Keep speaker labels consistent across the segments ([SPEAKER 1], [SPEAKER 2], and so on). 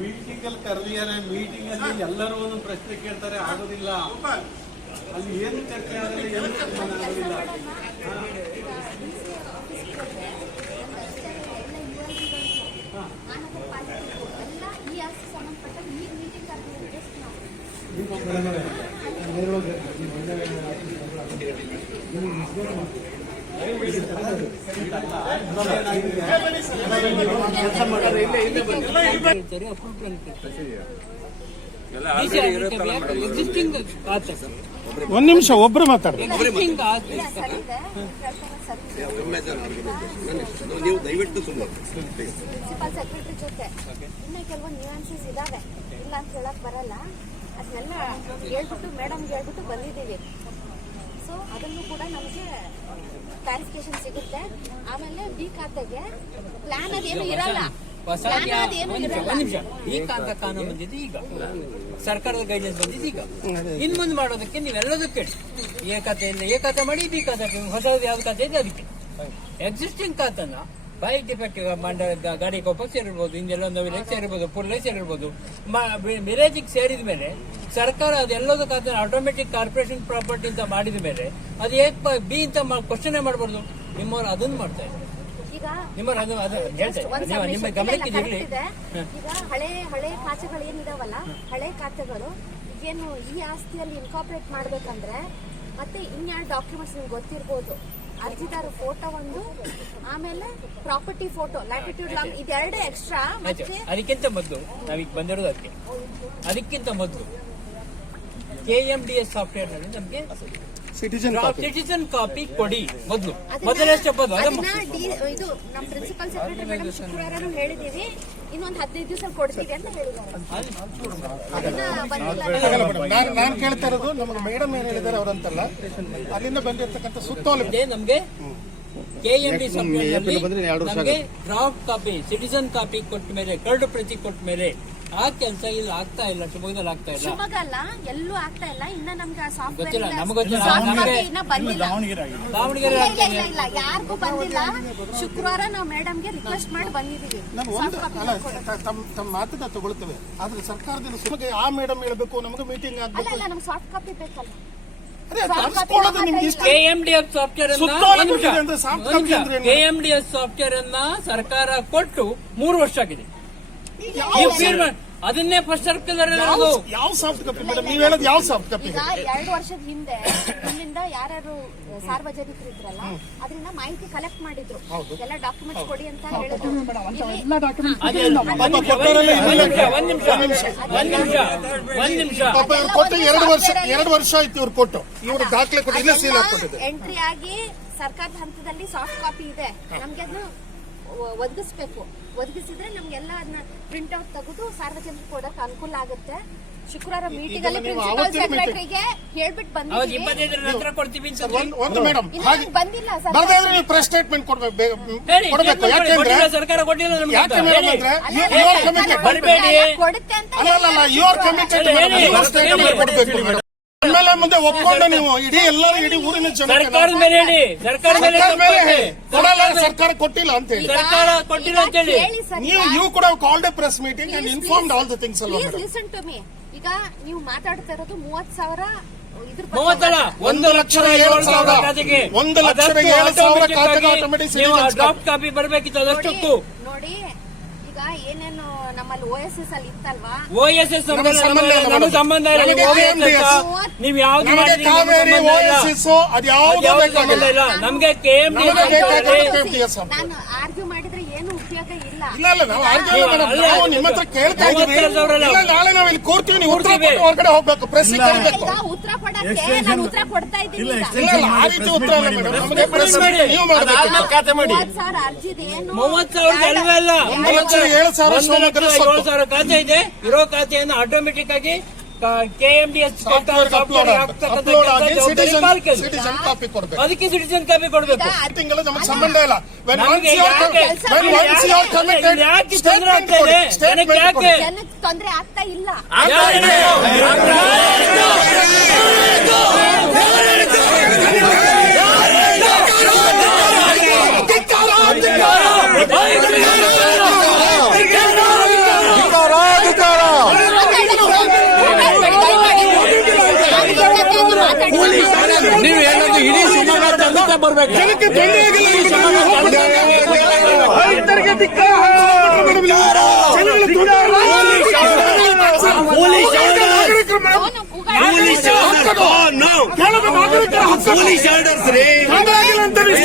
[SPEAKER 1] Meeting ಅಲ್ಲಿ ಕರೆದಿದ್ದಾರೆ meeting ಅಲ್ಲಿ ಎಲ್ಲರೂ ಒಂದು ಪ್ರಶ್ನೆ ಕೇಳ್ತಾರೆ ಆಗೋದಿಲ್ಲ. ಅಲ್ಲಿ ಏನು ಚರ್ಚೆ ಆಗೋದಿಲ್ಲ
[SPEAKER 2] ಒಂದ್ ನಿಮಿಷ ಒಬ್ರು
[SPEAKER 3] ಇದೆ.
[SPEAKER 4] ನೀವು ದಯವಿಟ್ಟು ಸುಮ್ಮನೆ
[SPEAKER 3] ಪ್ರಿನ್ಸಿಪಾಲ್ ಸೆಕ್ರೆಟರಿ ಜೊತೆ. ಇನ್ನೂ ಕೆಲವೊಂದು ನ್ಯೂಯಾನ್ಸಸ್ ಇದಾವೆ. ಇಲ್ಲ ಅಂತ ಹೇಳಕ್ ಬರಲ್ಲ. ಅದನ್ನೆಲ್ಲ ಹೇಳ್ಬಿಟ್ಟು ಮೇಡಮ್ಗೆ ಹೇಳ್ಬಿಟ್ಟು ಬಂದಿದ್ದೀವಿ. ಸೊ ಅದನ್ನು ಕೂಡ ನಮಗೆ ಕ್ಲಾರಿಫಿಕೇಶನ್ ಸಿಗುತ್ತೆ. ಆಮೇಲೆ ಬಿ ಖಾತೆಗೆ ಪ್ಲಾನ್ ಅದೇನು ಇರಲ್ಲ.
[SPEAKER 5] ಹೊಸ
[SPEAKER 3] ಪ್ಲಾನ್ ಅದೇನು
[SPEAKER 5] ಒಂದ್ ನಿಮಿಷ
[SPEAKER 3] ಇರಲ್ಲ
[SPEAKER 5] ಒಂದ್ ನಿಮಿಷ. ಈ ಕಾಂತ ಕಾನೂನು ಬಂದಿದ್ದು ಈಗ. ಸರ್ಕಾರದ ಗೈಡೆನ್ಸ್ ಬಂದಿದ್ದು ಈಗ. ಇನ್ ಮುಂದೆ ಮಾಡೋದಕ್ಕೆ ನೀವೆಲ್ಲದಕ್ಕೆ ಏಕತೆಯಿಂದ ಏಕತೆ ಮಾಡಿ ಬಿ ಖಾತೆ ಹೊಸದು ಯಾವ್ದು ಖಾತೆ ಇದೆ ಅದಕ್ಕೆ. ಎಕ್ಸಿಸ್ಟಿಂಗ್ ಖಾತನ ಬೈಕ್ ಡಿಫೆಕ್ಟ್ ಮಂಡ ಗಾಡಿ ಕೊಪ್ಪ ಸೇರಿರ್ಬೋದು ಹಿಂದೆಲ್ಲೊಂದು ಸೇರಿರ್ಬೋದು ಪುಲ್ಲ ಸೇರಿರ್ಬೋದು ಮಿರೇಜಿಗೆ ಸೇರಿದ ಮೇಲೆ ಸರ್ಕಾರ ಅದೆಲ್ಲದ ಖಾತೆ ಆಟೋಮೆಟಿಕ್ ಕಾರ್ಪೊರೇಷನ್ ಪ್ರಾಪರ್ಟಿ ಅಂತ ಮಾಡಿದ ಮೇಲೆ ಅದು ಏಕ್ ಬಿ ಅಂತ ಕ್ವಶನ್ ಮಾಡಬಾರ್ದು. ನಿಮ್ಮವ್ರು ಅದನ್ನು ಮಾಡ್ತಾ ಇದ್ದಾರೆ. ನಿಮ್ಮ- ನಿಮ್ಮ ಗಮನಕ್ಕೆ ಇರಲಿ.
[SPEAKER 3] ಈಗ ಹಳೆ ಹಳೆ ಖಾತೆಗಳು ಏನಿದಾವಲ್ಲ ಹಳೆ ಖಾತೆಗಳು ಏನು ಈ ಆಸ್ತಿಯಲ್ಲಿ ಇನ್ಕಾರ್ಪೊರೇಟ್ ಮಾಡ್ಬೇಕಂದ್ರೆ ಮತ್ತೆ ಇನ್ಯಾರು ಡಾಕ್ಯುಮೆಂಟ್ಸ್ ನಿಮ್ಗೆ ಗೊತ್ತಿರ್ಬೋದು. ಅರ್ಜಿದಾರ ಫೋಟೋ ಒಂದು ಆಮೇಲೆ ಪ್ರಾಪರ್ಟಿ ಫೋಟೋ ಲ್ಯಾಟಿಟ್ಯೂಡ್ ಲಾಂಗ್ ಇದೆರಡೇ ಎಕ್ಸ್ಟ್ರಾ ಮತ್ತೆ
[SPEAKER 5] ಅದಕ್ಕಿಂತ ಮೊದಲು ನಾವೀಗ ಬಂದಿರೋದು ಅದಕ್ಕೆ. ಅದಕ್ಕಿಂತ ಮೊದಲು ಕೆ ಎಂ ಡಿ ಎಸ್ ಸಾಫ್ಟ್ವೇರ್ನಲ್ಲಿ ನಮಗೆ
[SPEAKER 2] ಸಿಟಿಜನ್
[SPEAKER 5] ಸಿಟಿಜನ್ ಕಾಪಿ ಕೊಡಿ ಮೊದಲು. ಮೊದಲನೇ ಸ್ಟೆಪ್ ಅದು
[SPEAKER 3] ಇದು ನಮ್ಮ ಪ್ರಿನ್ಸಿಪಲ್ ಸೆಕ್ರೆಟರಿ ಮೇಡಮ್ ಶುಕ್ರವಾರನೂ ಹೇಳಿದೀವಿ ಇನ್ನೊಂದು ಹದಿನೈದು ದಿವಸ ಕೊಡ್ತೀವಿ ಅಂತ ಹೇಳಿದ್ರು
[SPEAKER 2] ನಾನು ನಾನು ಕೇಳ್ತಾ ಇರೋದು ನಮಗೆ ಮೇಡಮ್ ಏನ್ ಹೇಳಿದಾರೆ ಅವರಂತಲ್ಲ. ಅಲ್ಲಿಂದ ಬಂದಿರತಕ್ಕಂಥ ಸುತ್ತೋಲೆ
[SPEAKER 5] ನಮಗೆ? ಕೆ ಎಂ ಡಿ ಸಾಫ್ಟ್ವೇರ್ ನಮಗೆ ಡ್ರಾಫ್ಟ್ ಕಾಪಿ ಸಿಟಿಸನ್ ಕಾಪಿ ಕೊಟ್ಟ ಮೇಲೆ ಕರಡು ಪ್ರತಿ ಕೊಟ್ಟ ಮೇಲೆ ಆ ಕೆಲಸ ಇಲ್ಲಿ ಆಗ್ತಾ ಇಲ್ಲ ಶಿವಮೊಗ್ಗದಲ್ಲಿ ಆಗ್ತಾ ಇಲ್ಲ.
[SPEAKER 3] ಶಿವಮೊಗ್ಗ ಅಲ್ಲ ಎಲ್ಲೂ ಆಗ್ತಾ ಇಲ್ಲ. ಇನ್ನ ನಮ್ಗೆ ಆ ಸಾಫ್ಟ್ವೇರ್
[SPEAKER 5] ಗೊತ್ತಿಲ್ಲ, ನಮ್ಗ್ ಗೊತ್ತಿಲ್ಲ. ನಮ್ಗೆ-
[SPEAKER 3] ಇನ್ನ ಬಂದಿಲ್ಲ.
[SPEAKER 5] ದಾವಣಗೆರೆ
[SPEAKER 3] ಇಲ್ಲ,
[SPEAKER 5] ಆಗ್ತಾ
[SPEAKER 3] ಇಲ್ಲ,
[SPEAKER 5] ಇದೆ.
[SPEAKER 3] ಇಲ್ಲ, ಯಾರಿಗೂ ಬಂದಿಲ್ಲ. ಶುಕ್ರವಾರ ನಾವು ಮೇಡಮ್ಗೆ ರಿಕ್ವೆಸ್ಟ್ ಮಾಡಿ ಬಂದಿದ್ದೀವಿ
[SPEAKER 2] ನಾನು ಒಂದು ಅಲ್ಲ ತಮ್ಮ ತಮ್ಮ ಮಾತನ್ನ ತಗೊಳ್ತೇವೆ. ಆದ್ರೆ ಸರ್ಕಾರದಿಂದ ಸುಮಗೆ ಆ ಮೇಡಮ್ ಹೇಳಬೇಕು ನಮಗೆ ಮೀಟಿಂಗ್
[SPEAKER 3] ಅಲ್ಲ
[SPEAKER 2] ಆಗ್ಬೇಕು
[SPEAKER 3] ನಮ್ಗೆ ಸಾಫ್ಟ್ ಕಾಪಿ ಬೇಕಲ್ಲ.
[SPEAKER 2] ಅದೇ ತರಿಸ್ಕೊಳ್ಳೋದು ನಿಮ್ಗೆ ಇಷ್ಟ
[SPEAKER 5] K M D F software software ಅನ್ನ ಸರ್ಕಾರ ಕೊಟ್ಟು ಮೂರು ವರ್ಷ ಆಗಿದೆ. ಅದನ್ನೇ ಫಸ್ಟ್ ಸರ್ಕಲ್
[SPEAKER 2] ಯಾವ ಯಾವ ಸಾಫ್ಟ್ ಕಾಪಿ ಮೇಡಮ್ ನೀವ್ ಹೇಳೋದು ಯಾವ ಸಾಫ್ಟ್ ಕಾಪಿ
[SPEAKER 3] ಈಗ ಎರಡು ವರ್ಷದ ಹಿಂದೆ ಇಲ್ಲಿಂದ ಯಾರು ಸಾರ್ವಜನಿಕರು ಇದ್ರಲ್ಲ ಅದರಿಂದ ಮಾಹಿತಿ ಕಲೆಕ್ಟ್ ಮಾಡಿದ್ರು. ಎಲ್ಲ ಡಾಕ್ಯುಮೆಂಟ್ ಕೊಡಿ ಅಂತ ಹೇಳಿದ್ರು.
[SPEAKER 5] ಒಂದ್ ನಿಮಿಷ ಒಂದ್ ನಿಮಿಷ ಒಂದ್ ನಿಮಿಷ ಒಂದ್ ನಿಮಿಷ.
[SPEAKER 2] ಪಾಪ ಇವ್ರು ಕೊಟ್ಟು ಎರಡು ವರ್ಷ ಎರಡು ವರ್ಷ ಆಯ್ತು ಇವ್ರು ಕೊಟ್ಟು. ಇವರು ದಾಖಲೆ ಕೊಟ್ಟು ಇಲ್ಲೇ ಸೀಲ್ ಹಾಕೊಟ್ಟಿದೆ
[SPEAKER 3] ಎಂಟ್ರಿ ಆಗಿ ಸರ್ಕಾರದ ಹಂತದಲ್ಲಿ ಸಾಫ್ಟ್ ಕಾಪಿ ಇದೆ. ನಮ್ಗೆ ಅದನ್ನ ಒದಗಿಸ್ಬೇಕು. ಒದಗಿಸಿದ್ರೆ ನಮ್ಗೆಲ್ಲ ಅದನ್ನ ಪ್ರಿಂಟ್ ಔಟ್ ತೆಗೆದು ಸಾರ್ವಜನಿಕ ಕೊಡಕ್ ಅನುಕೂಲ ಆಗುತ್ತೆ. ಶುಕ್ರವಾರ ಮೀಟಿಂಗ್ ಅಲ್ಲಿ ಪ್ರಿನ್ಸಿಪಲ್ ಸೆಕ್ರೆಟರಿಗೆ ಹೇಳ್ಬಿಟ್ಟು ಬಂದಿದ್ದೀವಿ.
[SPEAKER 5] ಇಪ್ಪತ್ತೈದರ ನಂತರ ಕೊಡ್ತೀವಿ ಅಂತ
[SPEAKER 2] ಒಂದು ಒಂದು ಮೇಡಮ್
[SPEAKER 3] ಬಂದಿಲ್ಲ ಸರ್
[SPEAKER 2] ಪ್ರೆಸ್ ಸ್ಟೇಟ್ಮೆಂಟ್ ಕೊಡ್ಬೇಕು ಕೊಡ್ಬೇಕು. ಯಾಕೆಂದ್ರೆ
[SPEAKER 5] ಸರ್ಕಾರ ಕೊಟ್ಟಿಲ್ಲ
[SPEAKER 2] ಯಾಕೆ. ಮೇಡಮ್
[SPEAKER 5] ಹೇಳಿ.
[SPEAKER 2] ಅಂದ್ರೆ ಯು ಆರ್ ಕಮಿಟೆಡ್
[SPEAKER 3] ಕೊಡುತ್ತೆ ಅಂತ
[SPEAKER 2] ಅಲ್ಲ ಅಲ್ಲ ಯು ಆರ್ ಕಮಿಟೆಡ್
[SPEAKER 5] ಹೇಳಿ, ಹೇಳಿ.
[SPEAKER 2] ಕೊಡ್ಬೇಕು. ಮುಂದೆ ಒಪ್ಕೊಂಡು ನೀವು. ಇಡೀ ಎಲ್ಲರೂ ಇಡೀ ಊರಿನ ಜನ
[SPEAKER 5] ಸರ್ಕಾರದ ಮೇಲೆ ಹೇಳಿ ಸರ್ಕಾರದ ಮೇಲೆ
[SPEAKER 2] ಸರ್ಕಾರ
[SPEAKER 5] ಹೇಳಿ.
[SPEAKER 2] ಕೊಡಲ್ಲ ಸರ್ಕಾರ ಕೊಟ್ಟಿಲ್ಲ ಅಂತ ಹೇಳಿ.
[SPEAKER 5] ಸರ್ಕಾರ ಕೊಟ್ಟಿಲ್ಲ ಅಂತ ಹೇಳಿ.
[SPEAKER 3] ಹೇಳಿ ಸರ್
[SPEAKER 2] ನೀವು ಯು ಕೂಡ called a press meeting and informed all the things ಅಲ್ಲ
[SPEAKER 3] please
[SPEAKER 2] madam
[SPEAKER 3] listen to me ಈಗ ನೀವು ಮಾತಾಡ್ತಾ ಇರೋದು ಮೂವತ್ ಸಾವಿರ ಇದ್ರ ಬಗ್ಗೆ
[SPEAKER 5] ಮೂವತ್ತಲ್ಲ ಒಂದು ಲಕ್ಷದ ಏಳು ಸಾವಿರ ಖಾತೆಗೆ.
[SPEAKER 2] ಒಂದು ಲಕ್ಷದ ಏಳು ಸಾವಿರ ಖಾತೆಗೆ
[SPEAKER 5] ಆಗಿ
[SPEAKER 2] automatic
[SPEAKER 5] ನೀವು
[SPEAKER 2] citizens
[SPEAKER 5] ಡ್ರಾಫ್ಟ್ ಕಾಪಿ ಬರಬೇಕಿತ್ತು ಅದಷ್ಟಕ್ಕೂ
[SPEAKER 3] ನೋಡಿ ಏನೇನು ನಮ್ಮಲ್ಲಿ ಓ ಎಸ್ ಎಸ್ ಅಲ್ಲಿ ಇತ್ತಲ್ವಾ
[SPEAKER 5] ಓ ಎಸ್ ಎಸ್
[SPEAKER 2] ನಮಗೆ ಸಂಬಂಧ ಇಲ್ಲ
[SPEAKER 5] ನಮಗೆ ಸಂಬಂಧ ನೀವು
[SPEAKER 2] KMDS.
[SPEAKER 5] OSS ನೀವು ಯಾವ್ದು
[SPEAKER 2] ನಮಗೆ
[SPEAKER 5] ಮಾಡಿದ್ರಿ ನಮಗೆ ಸಂಬಂಧ ಇಲ್ಲ.
[SPEAKER 2] ಓಎಸ್ಎಸ್ ಅದು ಯಾವ್ದು ಬೇಕಾಗಿಲ್ಲ
[SPEAKER 5] ನಮ್ಗೆ
[SPEAKER 2] ಬೇಕಾಗಿರೋದು KMDS.
[SPEAKER 3] ನಾನು ಇಲ್ಲ
[SPEAKER 2] ಇಲ್ಲ ಇಲ್ಲ ನಾವು ಆರ್ಗ್ಯೂ ಇಲ್ಲ ಮೇಡಮ್
[SPEAKER 5] ಅಲ್ಲ,
[SPEAKER 2] ನಾವು ನಿಮ್ಮ ಹತ್ರ ಕೇಳ್ತಾ ಇದೀವಿ
[SPEAKER 5] ಮೂವತ್ತೆರಡು
[SPEAKER 2] ಇಲ್ಲ ನಾಳೆ ನಾವು ಇಲ್ಲಿ ಕೂರ್ತೀವಿ ನೀವು ಉತ್ತರ
[SPEAKER 5] ಕೂರ್ತೀವಿ.
[SPEAKER 2] ಕೊಟ್ಟು ಹೊರಗಡೆ ಹೋಗ್ಬೇಕು ಪ್ರೆಸ್ ಕರಿಬೇಕು
[SPEAKER 3] ಉತ್ತರ ಕೊಡಕ್ಕೆ ನಾನು ಉತ್ತರ ಕೊಡ್ತಾ ಇದ್ದೀನಿ
[SPEAKER 2] ಇಲ್ಲ ಇಲ್ಲ ಆ ರೀತಿ ಉತ್ತರ ಅಲ್ಲ ಮೇಡಮ್ ನಮಗೆ ಪ್ರೆಸ್
[SPEAKER 5] ಮಾಡಿ.
[SPEAKER 2] ನೀವು ಮಾಡಬೇಕು.
[SPEAKER 3] ಮಾಡಿ. ಸಾವಿರ ಅರ್ಜಿದ ಏನು?
[SPEAKER 5] ಮೂವತ್ ಸಾವಿರದ ಅಲ್ವೇ ಅಲ್ಲ.
[SPEAKER 2] ಒಂದು ಏಳು ಸಾವಿರ
[SPEAKER 5] ಒಂದು ಏಳು ಸಾವಿರ ಖಾತೆ ಇದೆ. ಇರೋ ಖಾತೆಯನ್ನು ಆಟೋಮೆಟಿಕ್ ಆಗಿ K M D S
[SPEAKER 2] software upload upload ಆಗಿ ಸಿಟಿಜನ್ ಸಿಟಿಜನ್ ಕಾಪಿ ಕೊಡ್ಬೇಕು.
[SPEAKER 5] ಅದಕ್ಕೆ ಸಿಟಿಜನ್ ಕಾಪಿ ಕೊಡಬೇಕು.
[SPEAKER 2] ಸಂಬಂಧ ಇಲ್ಲ. When
[SPEAKER 5] ಆಗ್ತಾ
[SPEAKER 2] once you are
[SPEAKER 5] ಯಾಕೆ?
[SPEAKER 2] com- when once you are committed
[SPEAKER 5] ಯಾಕೆ ತೊಂದ್ರೆ
[SPEAKER 2] statement
[SPEAKER 5] ಆಗ್ತಾ
[SPEAKER 2] ಕೊಡಿ
[SPEAKER 5] ಇದೆ?
[SPEAKER 2] statement
[SPEAKER 5] ಜನಕ್ಕೆ
[SPEAKER 2] ಕೊಡಿ
[SPEAKER 5] ಯಾಕೆ?
[SPEAKER 3] ಜನಕ್ಕೆ ತೊಂದ್ರೆ ಆಗ್ತಾ ಇಲ್ಲ
[SPEAKER 5] ಯಾಕೆ?
[SPEAKER 2] ಜನಕ್ಕೆ ಪೊಲೀಸ್ ಆರ್ಡರ್ಸ್ ರೈತರಿಗೆ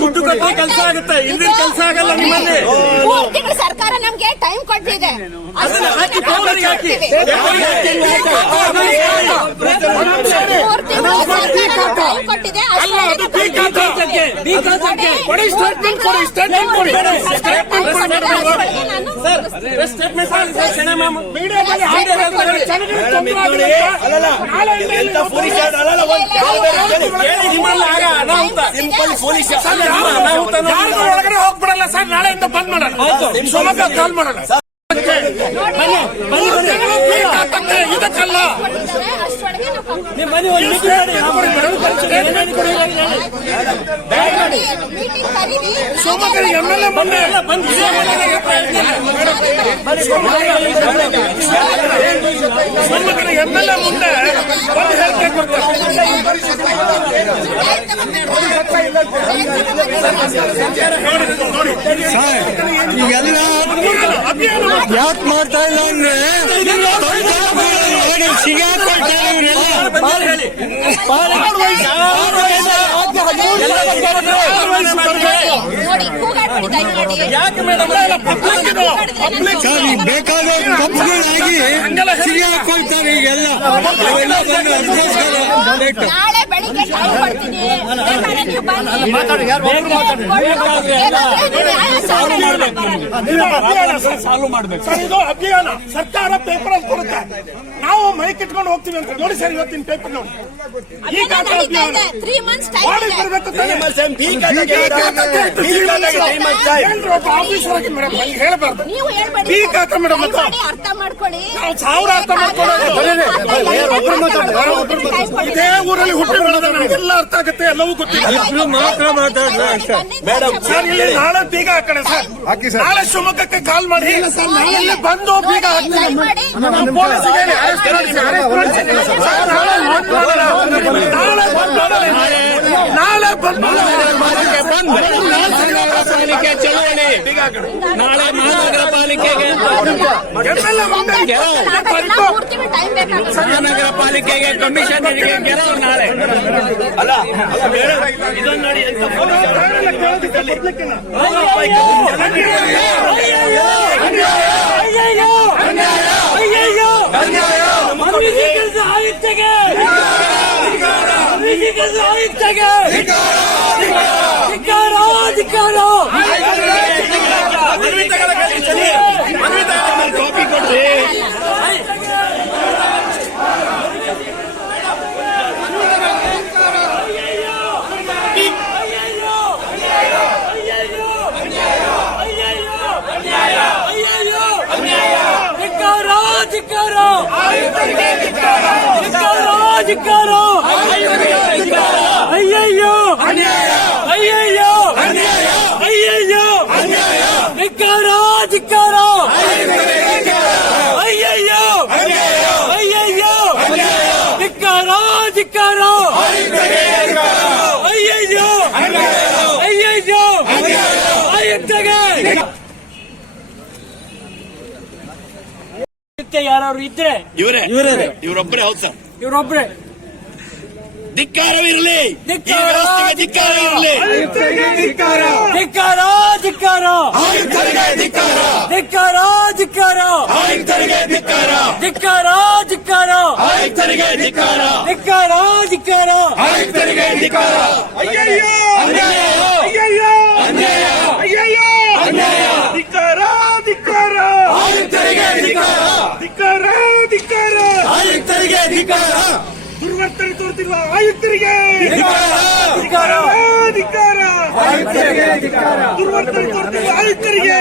[SPEAKER 6] ದುಡ್ಡು ಕಟ್ಟೋ ಕೆಲಸ ಆಗುತ್ತೆ ಇಲ್ದಿರ ಕೆಲಸ ಆಗಲ್ಲ ನಿಮ್ಮಲ್ಲಿ
[SPEAKER 3] ಮೂರು ತಿಂಗಳು ಸರ್ಕಾರ ನಮ್ಗೆ ಟೈಮ್ ಕೊಟ್ಟಿದೆ ಅಷ್ಟು
[SPEAKER 6] ಹಾಕಿ ಪೌಡರ್ಗೆ ಹಾಕಿ
[SPEAKER 3] ಮೂರು ತಿಂಗಳು ಸರ್ಕಾರ ಟೈಮ್ ಕೊಟ್ಟಿದೆ
[SPEAKER 2] ಅಲ್ಲ ಅದು ಬಿ ಖಾತೆ.
[SPEAKER 5] ಬಿ
[SPEAKER 2] ಕೊಡಿ ಸ್ಟೇಟ್ಮೆಂಟ್ ಕೊಡಿ ಸ್ಟೇಟ್ಮೆಂಟ್ ಕೊಡಿ ಸ್ಟೇಟ್ಮೆಂಟ್ ಹೇಳ್ತಾರೆ, ಜನಗಳಿಗೆ ತೊಂದರೆ ಆಗಿದೆ ಅಂತ.
[SPEAKER 6] ಅಲ್ಲಲ್ಲ
[SPEAKER 2] ನಾಳೆಯಿಂದ ಇಲ್ಲಿ
[SPEAKER 6] ಎಂತ ಪೊಲೀಸ್ ಅಲ್ಲಲ್ಲ ಒಂದು ಸಿಂಪಲ್ ಪೊಲೀಸ್
[SPEAKER 2] ಒಳಗಡೆ ಹೋಗ್ಬಿಡಲ್ಲ? ಸರ್ ನಾಳೆಯಿಂದ ಬಂದ್ ಮಾಡೋಣ. ಶಿವಮೊಗ್ಗ ಕಾಲ್ ಮಾಡೋಣ. ಇದಕ್ಕಲ್ಲ.
[SPEAKER 5] ನಿಮ್ಮ ಮನೆ ಒಂದು ಮೀಟಿಂಗ್ ಮಾಡಿ
[SPEAKER 2] ಕೊಡಿ. ಎಂ ಎಲ್ ಎ ಮುಂದೆ ಹೇಳಿಕೆ ಕೊಡ್ತಾರೆ.
[SPEAKER 7] ಈಗೆಲ್ಲ
[SPEAKER 2] ಮಾಡಿ.
[SPEAKER 7] ಯಾಕೆ ಮಾಡ್ತಾ ಇಲ್ಲ ಅಂದ್ರೆ ಸಿಗಾಕೊಳ್ತಾರೆ ಇವರೆಲ್ಲ
[SPEAKER 3] ನೋಡಿ ಕೂಗಾಡ್ಬಿಡಿ ದಯಮಾಡಿ
[SPEAKER 6] ಯಾಕೆ ಮೇಡಮ್?
[SPEAKER 2] ಪಬ್ಲಿಕ್ ಇದು ಪಬ್ಲಿಕ್
[SPEAKER 7] ಸರ್ ಈಗ ಬೇಕಾದ ಕಪ್ಪುಗಳಾಗಿ ಸಿಗಾಕೊಳ್ತಾರೆ ಈಗೆಲ್ಲ. ಅವೆಲ್ಲ ಬಂದು
[SPEAKER 3] ನಾಳೆ ಬೆಳಿಗ್ಗೆ ಟೈಮ್ ಕೊಡ್ತೀನಿ ಬೇಕಾದ್ರೆ ನೀವು ಬನ್ನಿ.
[SPEAKER 2] ಸಾಲ್ವ್ ಮಾಡ್ಬೇಕು ಸರ್ ಇದು ಅಭಿಯಾನ. ಸರ್ಕಾರ ಪೇಪರ್ ಅಲ್ಲಿ ಕೊಡುತ್ತೆ. ನಾವು ಮೈಕ್ ಇಟ್ಕೊಂಡು ಹೋಗ್ತೀವಿ ಅಂತ ನೋಡಿ ಸರ್ ಇವತ್ತಿನ ಪೇಪರ್ ನೋಡಿ ಈ ಅಭಿಯಾನ.
[SPEAKER 3] ತ್ರೀ ಮಂತ್ಸ್
[SPEAKER 2] ಮಾಡಿ ಬರ್ಬೇಕು ಏನ್ರಿ ಒಬ್ಬ ಮೇಡಮ್. ಹಂಗೆ ಹೇಳ್ಬಾರ್ದು.
[SPEAKER 3] ನೀವು ಹೇಳ್ಬೇಡಿ
[SPEAKER 2] ಈ ಖಾತೆ ಮೇಡಮ್ ಅಂತ
[SPEAKER 3] ಅರ್ಥ ಮಾಡ್ಕೊಳ್ಳಿ.
[SPEAKER 2] ನಾವು ಸಾವಿರ ಅರ್ಥ ಮಾಡ್ಕೊಳ್ಳೋದು. ಇದೇ ಊರಲ್ಲಿ ಹುಟ್ಟಿ ಬೆಳೆದ ಅರ್ಥ ಆಗುತ್ತೆ ಎಲ್ಲವೂ
[SPEAKER 7] ಗೊತ್ತಿಲ್ಲ. ಮಾತ್ರ ಮಾತಾಡ್ತಾರೆ ಅಷ್ಟೇ.
[SPEAKER 6] ಮೇಡಮ್
[SPEAKER 2] ಸರ್ ಇಲ್ಲಿ ನಾಳೆ ಬೀಗ ಹಾಕಣೆ ಸರ್ ನಾಳೆ ಶಿವಮೊಗ್ಗಕ್ಕೆ ಕಾಲ್ ಮಾಡಿ ಇಲ್ಲಿ ಬಂದು ಬೀಗ ಮಾಡಿಸಿ, arrest ಸರ್, ನಾಳೆ ಬಂದ್ ಮಾಡೋಣ. ನಾಳೆ ಬಂದ್ ಮಾಡೋಣ.
[SPEAKER 7] ಪಾಲಿಕೆ ಚಳುವಳಿ ನಾಳೆ ಮಹಾನಗರ ಪಾಲಿಕೆಗೆ ಮಹಾನಗರ ಪಾಲಿಕೆಗೆ ಕಮಿಷನರಿಗೆ ಗೆಲುವು ನಾಳೆ
[SPEAKER 6] ಅಲ್ಲ ಇದನ್ನ ನೋಡಿ
[SPEAKER 2] ಬೇರೆಲ್ಲ ಕೇಳೋದಕ್ಕೆ ಪಬ್ಲಿಕ್ಕಿನ.
[SPEAKER 5] ಆಯುಕ್ತಗೆ
[SPEAKER 6] ಕಾಪಿ ಕೊಡ್ರಿ
[SPEAKER 5] ಧಿಕ್ಕಾರ ಧಿಕ್ಕಾರ ಧಿಕ್ಕಾರ ಧಿಕ್ಕಾರ ಅಯ್ಯಯ್ಯೋ ಅಯ್ಯಯ್ಯೋ ಅಯ್ಯಯ್ಯೋ ಧಿಕ್ಕಾರ ಧಿಕ್ಕಾರ ಅಯ್ಯಯ್ಯೋ ಅಯ್ಯಯ್ಯೋ ಧಿಕ್ಕಾರ ಧಿಕ್ಕಾರ ಅಯ್ಯಯ್ಯೋ ಅಯ್ಯಯ್ಯೋ ಆಯುಕ್ತಗೆ ಯಾರು ಇದ್ರೆ
[SPEAKER 6] ಇವರೇ? ಇವರೇ. ಇವರೊಬ್ಬರೇ ಹೌದು ಸರ್.
[SPEAKER 5] ಇವರೊಬ್ಬರೇ
[SPEAKER 6] ಧಿಕ್ಕಾರವಿರಲಿ
[SPEAKER 5] ಧಿಕ್ಕಾರ,
[SPEAKER 6] ಇರಲಿ. ಧಿಕ್ಕಾರ. ಇರಲಿ.
[SPEAKER 5] ಧಿಕ್ಕಾರ. ಧಿಕ್ಕಾರ
[SPEAKER 6] ಧಿಕ್ಕಾರ.
[SPEAKER 5] ಧಿಕ್ಕಾರ. ಧಿಕ್ಕಾರ
[SPEAKER 6] ಧಿಕ್ಕಾರ.
[SPEAKER 5] ಧಿಕ್ಕಾರ. ಧಿಕ್ಕಾರ
[SPEAKER 6] ಧಿಕ್ಕಾರ.
[SPEAKER 5] ಧಿಕ್ಕಾರ. ಧಿಕ್ಕಾರ
[SPEAKER 6] ಧಿಕ್ಕಾರ
[SPEAKER 2] ಅಯ್ಯಯ್ಯೋ
[SPEAKER 6] ಅನ್ಯಾಯ
[SPEAKER 2] ಅಯ್ಯಯ್ಯೋ
[SPEAKER 6] ಅನ್ಯಾಯ
[SPEAKER 2] ಅಯ್ಯಯ್ಯೋ
[SPEAKER 6] ಅನ್ಯಾಯ
[SPEAKER 2] ಧಿಕ್ಕಾರ ಧಿಕ್ಕಾರ
[SPEAKER 6] ಆಯುಕ್ತರಿಗೆ ಧಿಕ್ಕಾರ
[SPEAKER 2] ಧಿಕ್ಕಾರ ಧಿಕ್ಕಾರ
[SPEAKER 6] ಆಯುಕ್ತರಿಗೆ ಧಿಕ್ಕಾರ
[SPEAKER 2] ತೋರ್ತಿರುವ ಆಯುಕ್ತರಿಗೆ
[SPEAKER 6] ಧಿಕ್ಕಾರ!
[SPEAKER 2] ದುರ್ವರ್ತನೆ ಆಯುಕ್ತರಿಗೆ